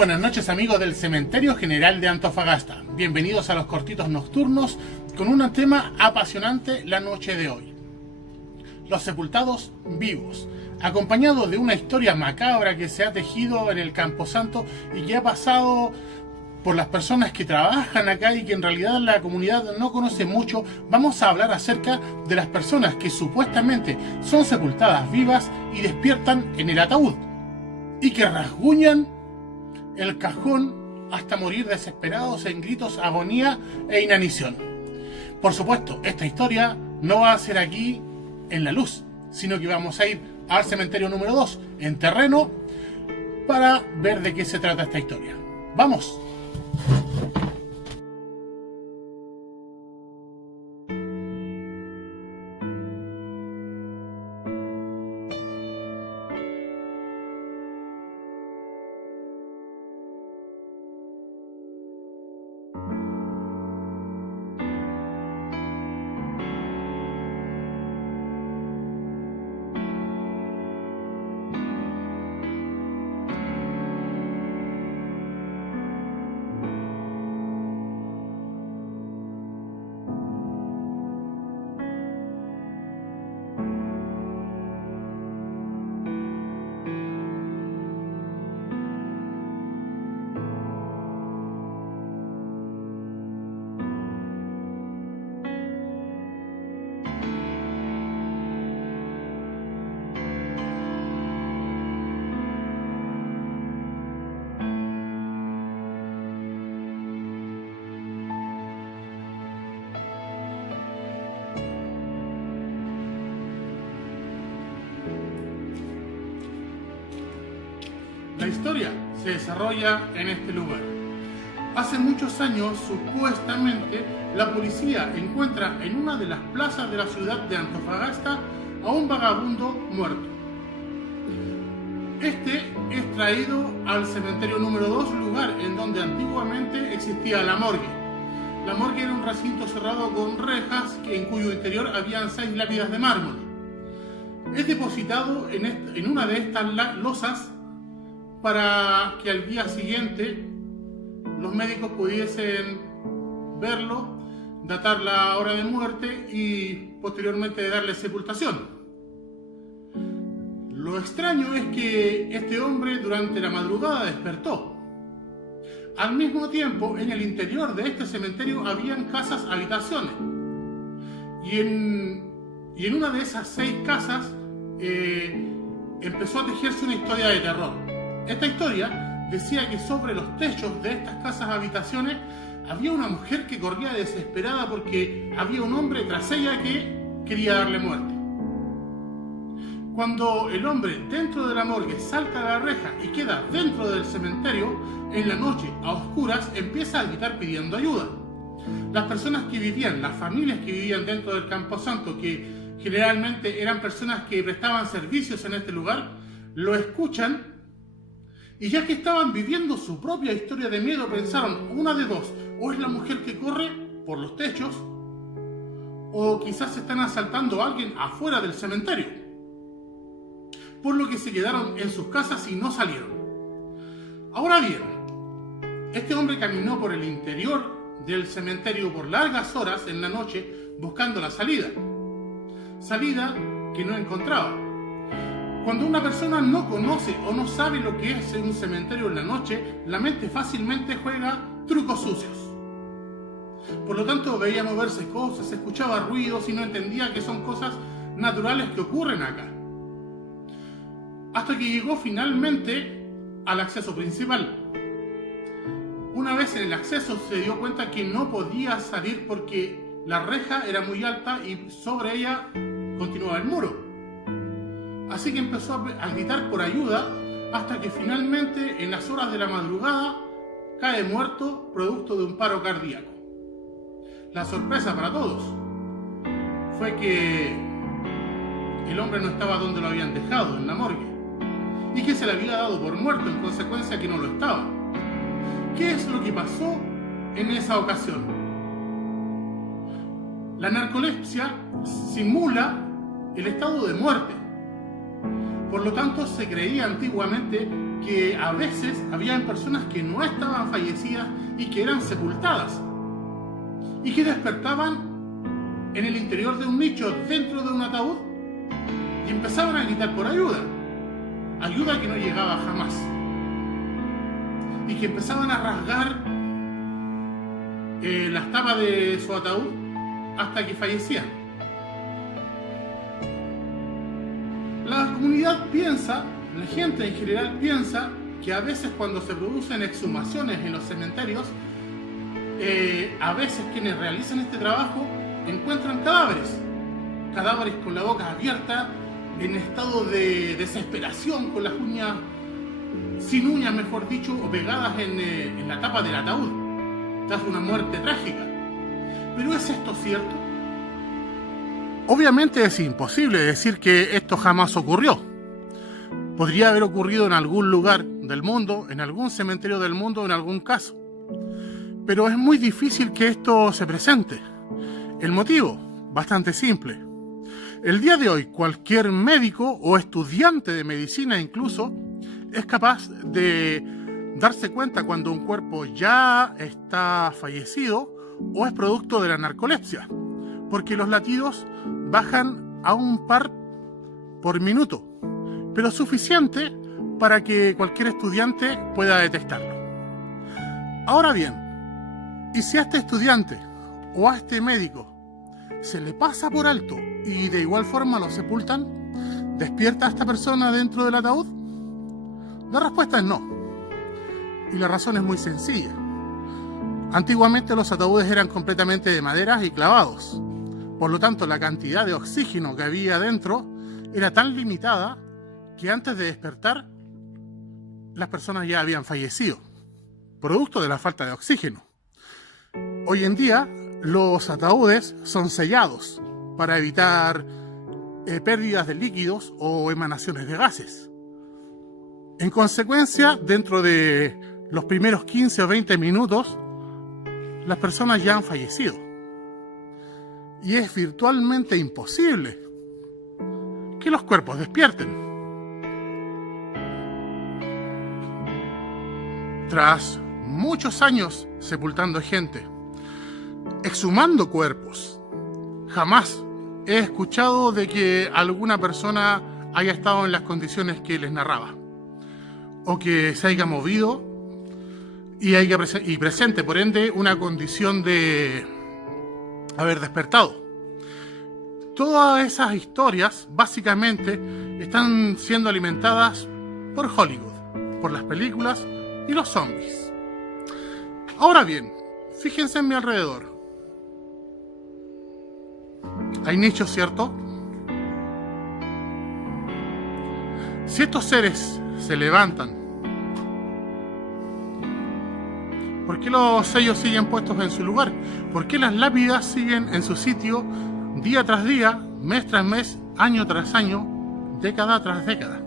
buenas noches, amigos del Cementerio General de Antofagasta. Bienvenidos a los cortitos nocturnos con un tema apasionante la noche de hoy. Los sepultados vivos, acompañado de una historia macabra que se ha tejido en el Camposanto y que ha pasado por las personas que trabajan acá y que en realidad la comunidad no conoce mucho. Vamos a hablar acerca de las personas que supuestamente son sepultadas vivas y despiertan en el ataúd y que rasguñan el cajón hasta morir desesperados en gritos, agonía e inanición. Por supuesto, esta historia no va a ser aquí en la luz, sino que vamos a ir al cementerio número 2 en terreno para ver de qué se trata esta historia. ¡Vamos! La historia se desarrolla en este lugar. Hace muchos años, supuestamente, la policía encuentra en una de las plazas de la ciudad de Antofagasta a un vagabundo muerto. Este es traído al cementerio número 2, lugar en donde antiguamente existía la morgue. La morgue era un recinto cerrado con rejas en cuyo interior habían 6 lápidas de mármol. Es depositado en una de estas losas para que al día siguiente los médicos pudiesen verlo, datar la hora de muerte y posteriormente darle sepultación. Lo extraño es que este hombre durante la madrugada despertó. Al mismo tiempo, en el interior de este cementerio habían casas habitaciones. Y en una de esas 6 casas empezó a tejerse una historia de terror. Esta historia decía que sobre los techos de estas casas habitaciones había una mujer que corría desesperada porque había un hombre tras ella que quería darle muerte. Cuando el hombre dentro de la morgue salta la reja y queda dentro del cementerio, en la noche a oscuras empieza a gritar pidiendo ayuda. Las personas que vivían, las familias que vivían dentro del Camposanto, que generalmente eran personas que prestaban servicios en este lugar, lo escuchan. Y ya que estaban viviendo su propia historia de miedo, pensaron, una de dos: o es la mujer que corre por los techos, o quizás están asaltando a alguien afuera del cementerio. Por lo que se quedaron en sus casas y no salieron. Ahora bien, este hombre caminó por el interior del cementerio por largas horas en la noche buscando la salida. Salida que no encontraba. Cuando una persona no conoce o no sabe lo que es un cementerio en la noche, la mente fácilmente juega trucos sucios. Por lo tanto, veía moverse cosas, escuchaba ruidos y no entendía que son cosas naturales que ocurren acá. Hasta que llegó finalmente al acceso principal. Una vez en el acceso se dio cuenta que no podía salir porque la reja era muy alta y sobre ella continuaba el muro. Así que empezó a gritar por ayuda hasta que finalmente en las horas de la madrugada cae muerto producto de un paro cardíaco. La sorpresa para todos fue que el hombre no estaba donde lo habían dejado, en la morgue, y que se le había dado por muerto, en consecuencia que no lo estaba. ¿Qué es lo que pasó en esa ocasión? La narcolepsia simula el estado de muerte. Por lo tanto, se creía antiguamente que a veces habían personas que no estaban fallecidas y que eran sepultadas y que despertaban en el interior de un nicho dentro de un ataúd y empezaban a gritar por ayuda, ayuda que no llegaba jamás, y que empezaban a rasgar las tapas de su ataúd hasta que fallecían. La comunidad piensa, la gente en general piensa que a veces cuando se producen exhumaciones en los cementerios, a veces quienes realizan este trabajo encuentran cadáveres con la boca abierta, en estado de desesperación, con las uñas, sin uñas mejor dicho, o pegadas en la tapa del ataúd, tras una muerte trágica. ¿Pero es esto cierto? Obviamente es imposible decir que esto jamás ocurrió. Podría haber ocurrido en algún lugar del mundo, en algún cementerio del mundo, en algún caso. Pero es muy difícil que esto se presente. El motivo, bastante simple. El día de hoy, cualquier médico o estudiante de medicina incluso es capaz de darse cuenta cuando un cuerpo ya está fallecido o es producto de la narcolepsia, porque los latidos bajan a un par por minuto, pero suficiente para que cualquier estudiante pueda detectarlo. Ahora bien, ¿y si a este estudiante o a este médico se le pasa por alto y de igual forma lo sepultan? ¿Despierta a esta persona dentro del ataúd? La respuesta es no. Y la razón es muy sencilla. Antiguamente los ataúdes eran completamente de madera y clavados. Por lo tanto, la cantidad de oxígeno que había dentro era tan limitada que antes de despertar, las personas ya habían fallecido, producto de la falta de oxígeno. Hoy en día, los ataúdes son sellados para evitar pérdidas de líquidos o emanaciones de gases. En consecuencia, dentro de los primeros 15 o 20 minutos, las personas ya han fallecido. Y es virtualmente imposible que los cuerpos despierten. Tras muchos años sepultando gente, exhumando cuerpos, jamás he escuchado de que alguna persona haya estado en las condiciones que les narraba, o que se haya movido y presente, por ende, una condición de haber despertado. Todas esas historias, básicamente, están siendo alimentadas por Hollywood, por las películas y los zombies. Ahora bien, fíjense en mi alrededor. Hay nichos, ¿cierto? Si estos seres se levantan, ¿por qué los sellos siguen puestos en su lugar? ¿Por qué las lápidas siguen en su sitio día tras día, mes tras mes, año tras año, década tras década?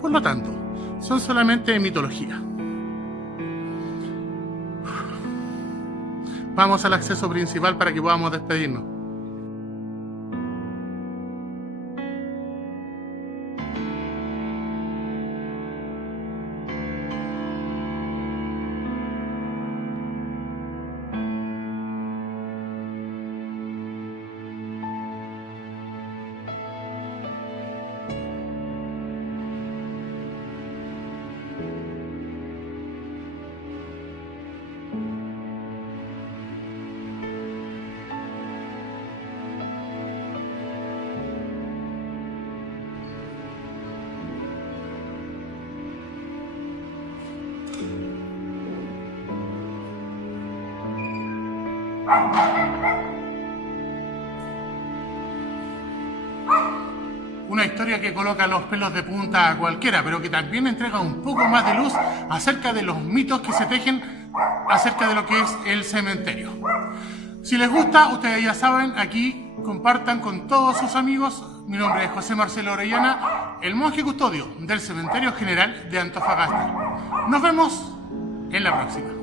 Por lo tanto, son solamente mitología. Vamos al acceso principal para que podamos despedirnos. Una historia que coloca los pelos de punta a cualquiera, pero que también entrega un poco más de luz acerca de los mitos que se tejen acerca de lo que es el cementerio. Si les gusta, ustedes ya saben, aquí compartan con todos sus amigos. Mi nombre es José Marcelo Orellana, el monje custodio del Cementerio General de Antofagasta. Nos vemos en la próxima.